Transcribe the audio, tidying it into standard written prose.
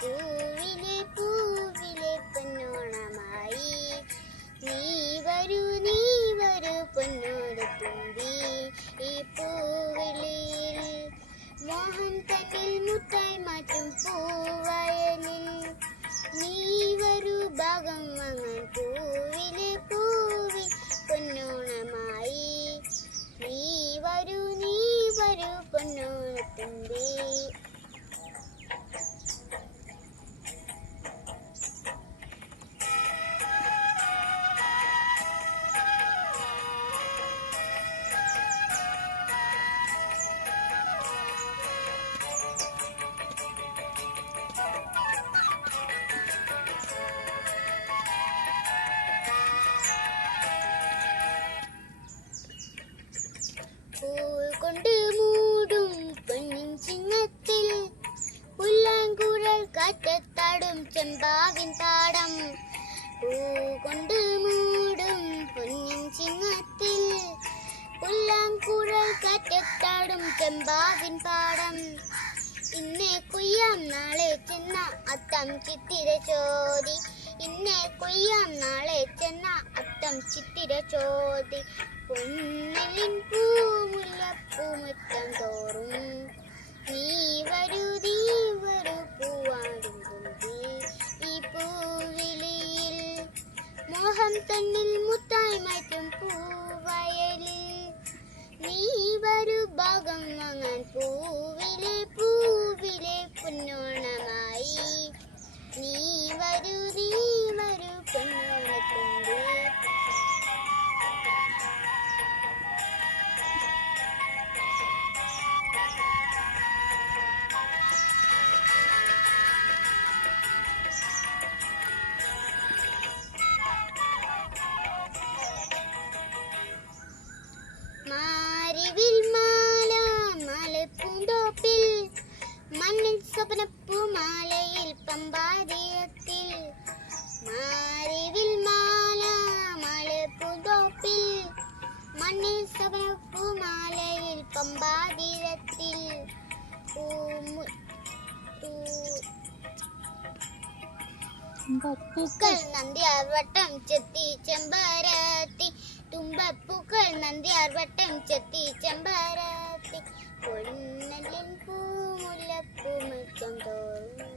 പൂവിലെ പൊന്നോണമായി നീ വരൂ പൊന്നോണത്തുമ്പി ഈ പൂവിളിയിൽ മോഹൻ തന്നിൽ മുത്തായി മാറ്റും പൂവയലിൽ നീ വരൂ ഭാഗം വാങ്ങാൻ പൂവിൽ പൊന്നോണമായി നീ വരൂ പൊന്നോണത്തുമ്പി. പൂവ് കൊണ്ട് മൂടും പൊന്നിൻ ചിങ്ങത്തിൽ പുല്ലാങ്കുഴൽ കാറ്റത്താടും ചെമ്പാവിൻ താടം. പൂവ് കൊണ്ട് മൂടും പൊന്നിൻ ചിങ്ങത്തിൽ പുല്ലാങ്കുഴൽ കാറ്റത്താടും ചെമ്പാവിൻ പാടം. ഇന്നേ കൊയ്യാം നാളെ ചെന്ന അത്തം ചിത്തിര ചോദി ഇന്നേ കൊയ്യാം നാളെ ചെന്ന അത്തം ചിത്തിര ചോദി. പൊന്നലിൻ പൂമുല്ലപ്പൂമുറ്റം തോറും നീ വരൂ പൂവാടും തുമ്പി ഈ പൂവിളിയിൽ മോഹം തന്നിൽ മുത്തായി മാറ്റും പൂവയലിൽ നീ വരൂ ഭാഗം വാങ്ങാൻ പൂവിലെ പൊന്നോണമായി നീ വരൂ പൊന്നോണത്തുമ്പി. മാരിവിൽ മാലപ്പൂന്തോപ്പിൽ മണ്ണിൽ സ്വപ്നപ്പൂമാലയിൽ പമ്പാതീരത്തിൽ. മാരിവിൽ മാലപ്പൂന്തോപ്പിൽ മണ്ണിൽ സ്വപ്നപ്പൂമാലയിൽ പമ്പാതീരത്തിൽ. പൂക്കൾ നന്ദ്യാർ വട്ടം ചെത്തി ചെമ്പരത്തി തുമ്പപ്പൂക്കൾ നന്ദ്യാർ വട്ടം ചെത്തി ചെമ്പരത്തി പൊന്നലിൻ പൂമുല്ലപ്പൂമുറ്റം തോറും.